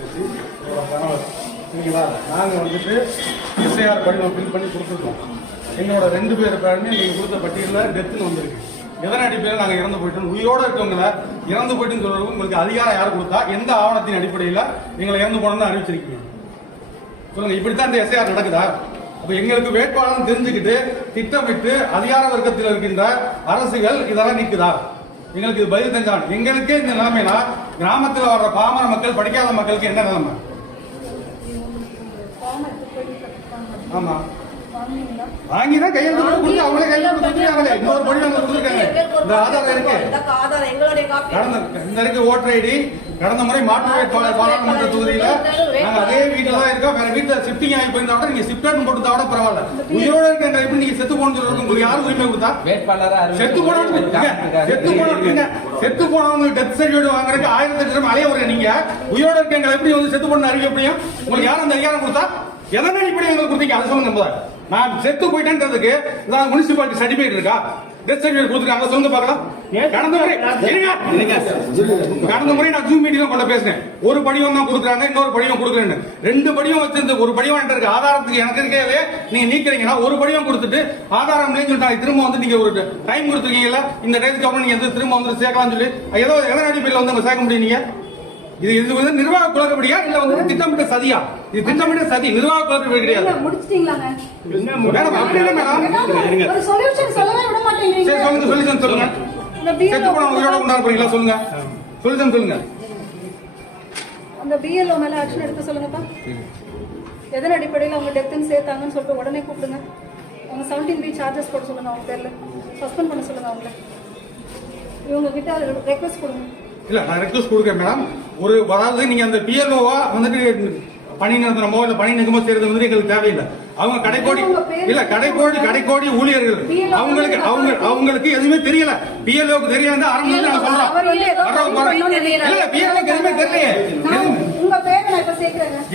கட்சி கணவர் சரிங்களா. நாங்கள் வந்துட்டு எஸ்ஐஆர் படிவம் ஃபில் பண்ணி கொடுத்துருக்கோம். எங்களோட 2 பேர் பேருமே நீங்கள் கொடுத்த பட்டியலில் டெத்துன்னு வந்திருக்கு. எதன் அடிப்படையில் நாங்கள் இறந்து போயிட்டோம், உயிரோடு இருக்கவங்களை இறந்து போயிட்டுன்னு சொல்றதுக்கு உங்களுக்கு அதிகாரம் யார் கொடுத்தா, எந்த ஆவணத்தின் அடிப்படையில் எங்களை இறந்து போனோம்னு அறிவிச்சிருக்கீங்க சொல்லுங்க. இப்படித்தான் இந்த எஸ்ஐஆர் நடக்குதா? அப்ப எங்களுக்கு வேட்பாளர் தெரிஞ்சுக்கிட்டு திட்டமிட்டு அதிகார வர்க்கத்தில் இருக்கின்ற அரசுகள் இதெல்லாம் நிற்குதா? எங்களுக்கு இது பதில் தெரிஞ்சாங்க. எங்களுக்கே இந்த நிலைமைனா கிராமத்தில் வர்ற பாமர மக்கள், படிக்காத மக்களுக்கு என்ன நிலைமை? ஆமா, வாங்கிதான் கையெழுத்து கொடுத்து அவங்களே கையெழுத்து கொடுத்துருக்காங்களே. இன்னொரு படி அவங்க கொடுத்துருக்காங்க. இந்த ஆதாரம் இருக்கு, இந்த இருக்கு ஓட்டர் ஐடி. கடந்த முறை மாற்று வேட்பாளர் பாராளுமன்ற தொகுதியில நாங்க அதே வீட்டுல தான் இருக்கோம். வேற வீட்டுல ஷிப்டிங் ஆகி போயிருந்தா கூட நீங்க ஷிப்ட் போட்டு கூட பரவாயில்ல. உயிரோட இருக்க எப்படி நீங்க செத்து போன சொல்றது உங்களுக்கு யாரும் உரிமை கொடுத்தா? செத்து போனவங்க டெத் சர்டிபிகேட் வாங்குறதுக்கு 1000 ரூபாய் அலைய வர நீங்க உயிரோட இருக்க எப்படி வந்து செத்து போன அறிவிக்க முடியும்? உங்களுக்கு யாரும் அந்த அதிகாரம் கொடுத்தா? எதனா இப்படி எங்களுக்கு கொடுத்தீங்க அதை சொல்லுங்க. நான் செத்து போயிட்டேன்றதுக்கு முனிசிபாலிட்டி சர்டிபிகேட் இருக்கா? டெத் சர்டிபிகேட் கொடுத்துருக்காங்க சொல்லுங்க பார்க்கலாம். கடந்த முறை நான் ஜூம் மீட்டிங்ல கொண்டு பேசினேன். ஒரு படிவம் தான் கொடுக்குறாங்க, இன்னொரு படிவம் கொடுக்குறேன்னு. 2 படிவம் வச்சிருந்த ஒரு படிவம் இருக்கு ஆதாரத்துக்கு எனக்கு இருக்கவே நீங்க நீக்கிறீங்கன்னா ஒரு படிவம் கொடுத்துட்டு ஆதாரம் இல்லைன்னு சொல்லிட்டு திரும்ப வந்து நீங்க ஒரு டைம் கொடுத்துருக்கீங்கல்ல, இந்த டைத்துக்கு அப்புறம் நீங்க திரும்ப வந்து சேர்க்கலாம்னு சொல்லி ஏதோ எதன் அடிப்படையில் வந்து சேர்க்க முடியும்? நீங்க இது வந்து நிர்வாக குளறுபடியா இல்ல வந்து திட்டமிட்ட சதியா? இது திட்டமிட்ட சதி, நிர்வாக குளறுபடி கிடையாது. முடிச்சிட்டீங்களாங்க மேடம்? அப்படி இல்ல மேடம், ஒரு சொல்யூஷன் சொல்லவே விட மாட்டீங்க. சரி சொல்லுங்க, சொல்யூஷன் சொல்லுங்க. செத்து போன உயிரோட கொண்டாட போறீங்களா சொல்லுங்க, சொல்யூஷன் சொல்லுங்க. அந்த பிஎல்ஓ மேல ஆக்ஷன் எடுத்து சொல்லுங்கப்பா. எதன் அடிப்படையில் அவங்க டெத்துன்னு சேர்த்தாங்கன்னு சொல்லிட்டு உடனே கூப்பிடுங்க. அவங்க 17B சார்ஜஸ் போட சொல்லுங்க, அவங்க பேர்ல சஸ்பெண்ட் பண்ண சொல்லுங்க அவங்கள. இவங்க கிட்ட ரெக்வஸ்ட் கொடுங்க. இல்ல நான் ரெக்வஸ்ட் கொடுக்கிறேன் மேடம். ஒரு அதாவது நீங்க அந்த பிஎல்ஓவா வந்துட்டு பணி நிறுத்தனமோ இல்ல பணி நிகமோ செய்யறது வந்து எங்களுக்கு தேவையில்லை. அவங்க கடைக்கோடி ஊழியர்கள் அவங்களுக்கு எதுவுமே தெரியல. பிஎல்ஓக்கு தெரியாது ஆரம்பத்தில் நான் சொல்றேன். இல்ல பிஎல்ஓக்கு எதுவுமே தெரியலையே.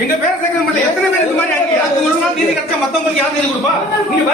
எங்க பேரை சேர்க்க மாட்டேன். எத்தனை பேர் இந்த மாதிரி நீதி கிடைச்சா மத்தவங்களுக்கு யார் நீதி கொடுப்பா? நீங்க